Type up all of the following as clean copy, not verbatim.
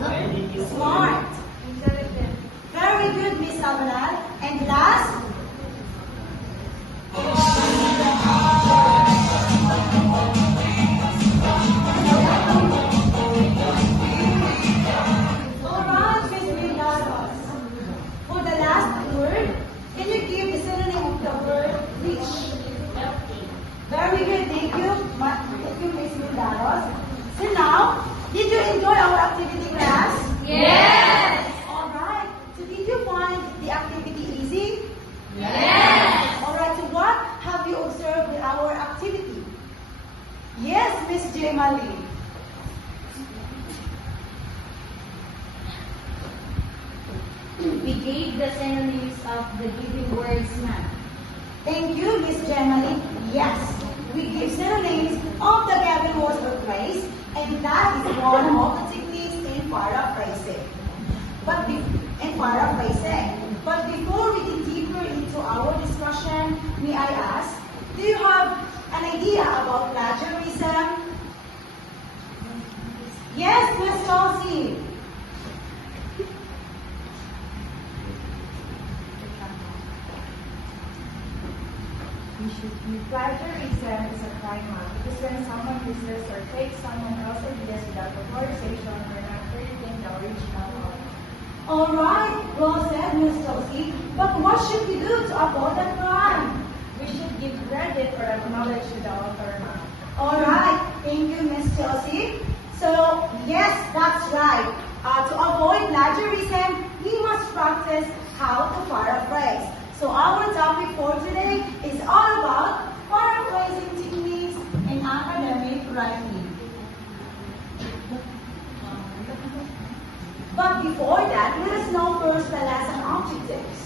Smart. Very good, Miss Abalan. And last? Alright, Miss Milagros. For the last word, can you give the synonym of the word rich? Very good, thank you. Thank you, Miss Milagros. So now, did you enjoy our activity class? Yes! Alright, so did you find the activity easy? Yes! Alright, so what have you observed in our activity? Yes, Miss Jemali. We gave the synonyms of the given words now. Thank you, Miss Jemali. Yes, we give synonyms of the given words or phrase, and that is one of the techniques in paraphrasing. But before we dig deeper into our discussion, may I ask, do you have an idea about plagiarism? Yes, Miss Chelsea. Plagiarism is a crime because when someone uses or takes someone else's ideas without authorization or not crediting the original author. Alright, well said, Miss Chelsea. But what should we do to avoid that crime? We should give credit or acknowledge to the author. Alright, thank you, Miss Chelsea. So, yes, that's right. To avoid plagiarism, we must practice how to paraphrase. So our topic for today is all about paraphrasing techniques in academic writing. But before that, let us know first the lesson objectives.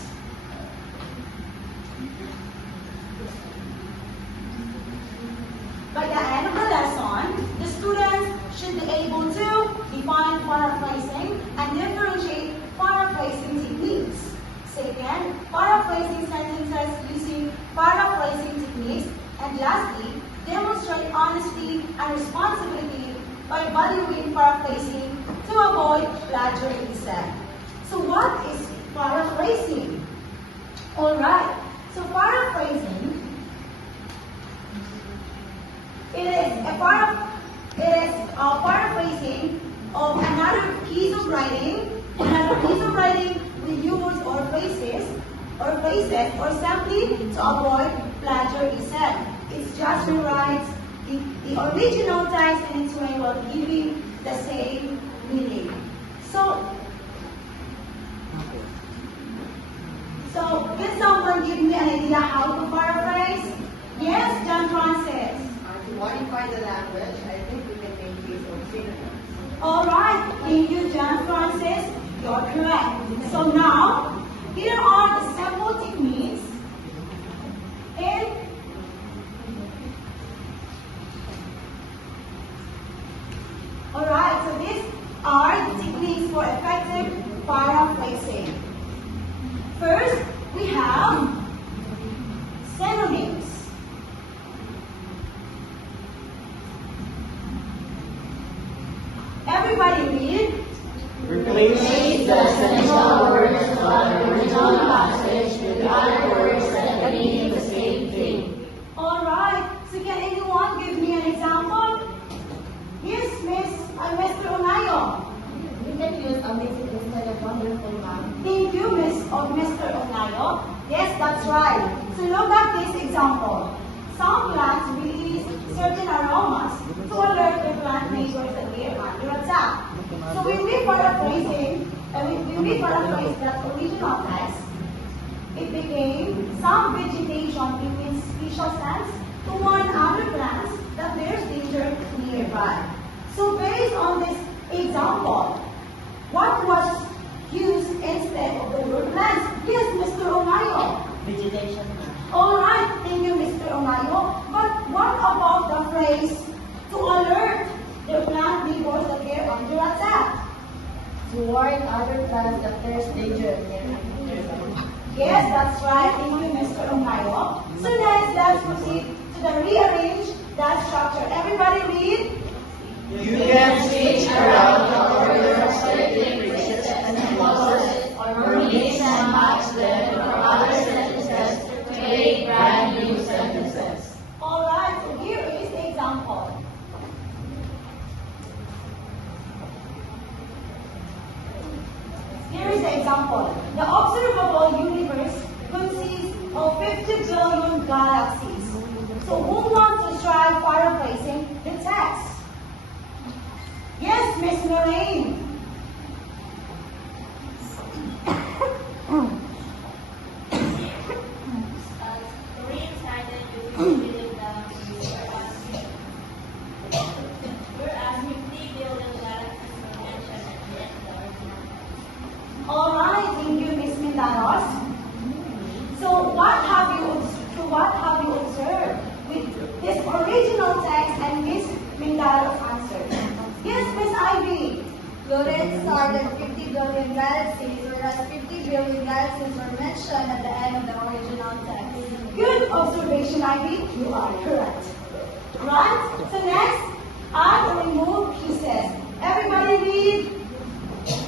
By the end of the lesson, the students should be able to define paraphrasing and differentiate paraphrasing techniques. Second, paraphrasing sentences using paraphrasing techniques. And lastly, demonstrate honesty and responsibility by valuing paraphrasing to avoid plagiarism. So what is paraphrasing? Alright, so paraphrasing, it is a paraphrasing of another piece of writing with new words or phrases, or simply to avoid plagiarism. It's just rewrites the original text in its way while giving the same meaning. So can someone give me an idea how to paraphrase? Yes, John Francis. To modify the language, I think we can make use of synonyms. Alright, thank you, John Francis. You're correct. So now, here are the simple techniques. Alright, so these are the techniques for effective paraphrasing. First, we have synonyms. Everybody read. Replace the essential words of the original passage with other words that mean the same thing. Alright, so can anyone give me an example? Yes, Mr. Onayo. We can use amazing instead of wonderful, ma'am. Thank you, Mr. Onayo. Yes, that's right. So look at this example. Some plants release certain aromas to alert their plant neighbors that they are under attack. So when we paraphrase that original text, it became some vegetation between special sense to warn other plants that there's danger nearby. So based on this example, what was used instead of the word plants? Yes, Mr. Omayo. Vegetation. Alright, thank you, Mr. Omayo. But what about the phrase to alert the plant neighbors that they're under attack? To warn other plants that there's danger nearby. Yes, that's right. Thank you, Mr. Omayo. So next, let's proceed to the rearrange that structure. Everybody read. You can switch around the order of example, the observable universe consists of 50 billion galaxies. So who wants to try paraphrasing the text? Yes, Miss Lorraine. Korean started with building whereas 50 billion galaxies were mentioned at the end of the original. All right, thank you, Miss Mindanos. So what have you observed with this original text and Miss Mindanos answer? Yes, Miss Ivy. Lorentz started 50 billion galaxies, whereas 50 billion galaxies were mentioned at the end of the original text. Good observation, Ivy. You are correct. Right? So next, add or remove pieces. Everybody read.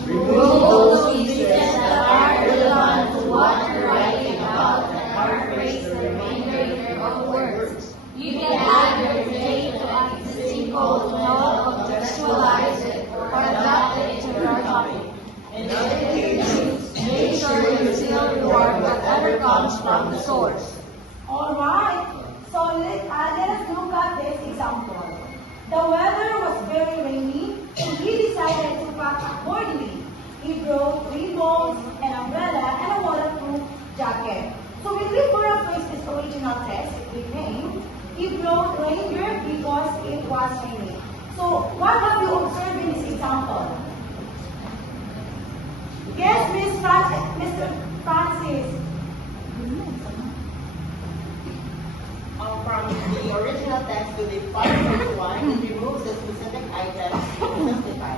Remove those pieces that are relevant to what you're writing about and paraphrase the remainder of words. You can add your debate to an existing code to help contextualize it or adapt it to your topic. In other cases, make sure you still reward whatever comes from the source. All right. So let us look at this example. The weather was very rainy, and he decided to pack accordingly. He brought 3 balls, an umbrella, and a waterproof jacket. So when we paraphrase this original text, we name, he brought reindeer because it was raining. So what have you observed in this example? Yes, Mr. Francis. From the original text to the paraphrase one, it removes the specific items to simplify.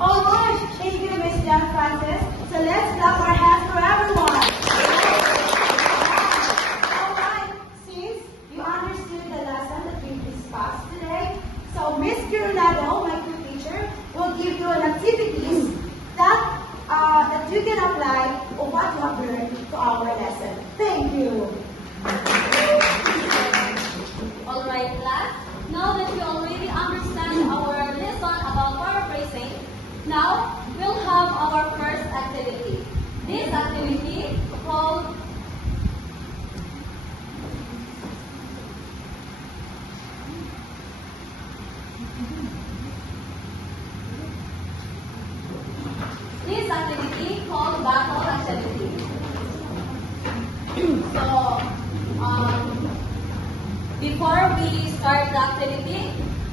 All right, thank you, Miss John Francis. So let's clap our hands for everyone. All right, since you understood the lesson that we discussed today, so Miss Kironado, my co-teacher, will give you an activities that you can apply or what you have learned to our lesson. Thank you. Alright, class. Now that you already understand our lesson about paraphrasing, now we'll have our first activity. This activity called battle activity. So, before we start the activity,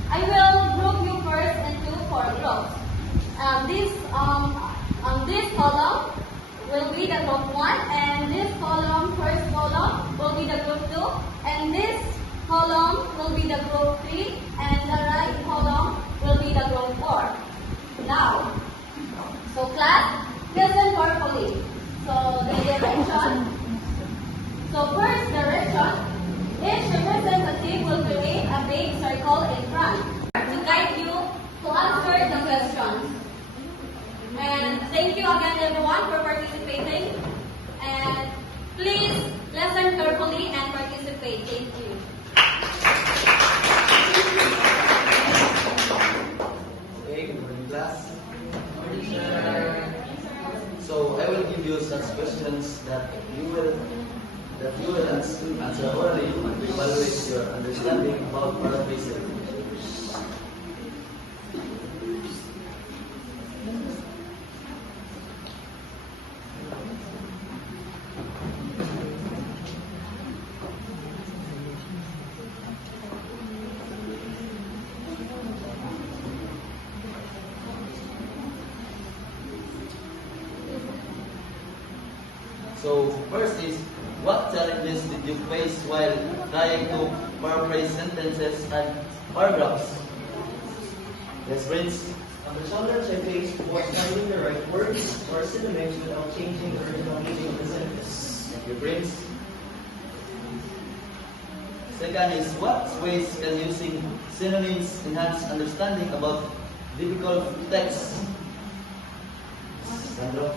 I will group you first into 4 groups. This column will be the group 1, and this column, first column, will be the group 2, and this column will be the group 3, and the right column will be the group 4. Now, so class, listen carefully. So the direction. So first direction, each representative will create a big circle in front to guide you to answer the questions. And thank you again everyone for participating. And please listen carefully and participate. Thank you. Okay, good morning class. So I will give you such questions that you will answer orally to evaluate your understanding about paraphrasing. So first is, what challenges did you face while trying to paraphrase sentences and paragraphs? Yes, Prince. The challenge I faced was finding the right words or synonyms without changing the original meaning of the sentence. Thank you, Prince. Second is, what ways can using synonyms enhance understanding about difficult texts? Sandro?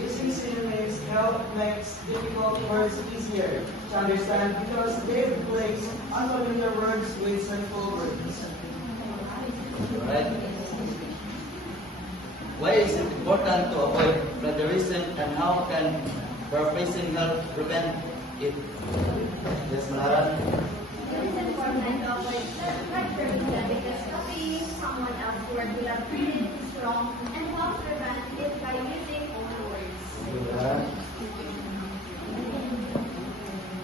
Using synonyms makes difficult words easier to understand because they replace unfamiliar words with simple words. Alright. Why is it important to avoid plagiarism and how can paraphrasing help prevent it? Yes, Manaran? It is important to avoid plagiarism because copying someone else's work without reading is wrong and helps prevent it by using own words.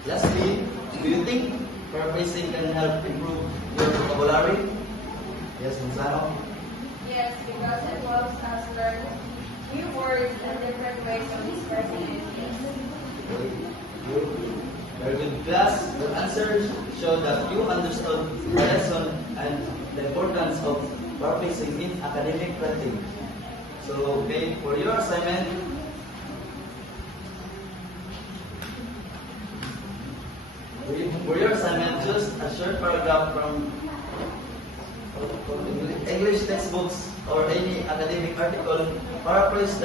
Lastly, do you think paraphrasing can help improve your vocabulary? Yes, Gonzalo? Yes, because it helps us learn new words and different ways of expressing it. Very good class. Your answers show that you understood the lesson and the importance of paraphrasing in academic writing. So, okay, for your assignment, choose a short paragraph from English textbooks or any academic article. Paraphrase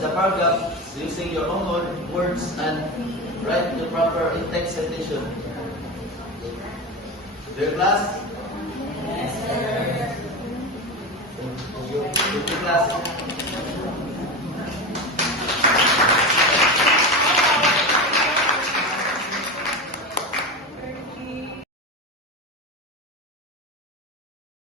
the paragraph using your own words and write the proper in-text citation. Dear class? Yes, sir. Thank you, class.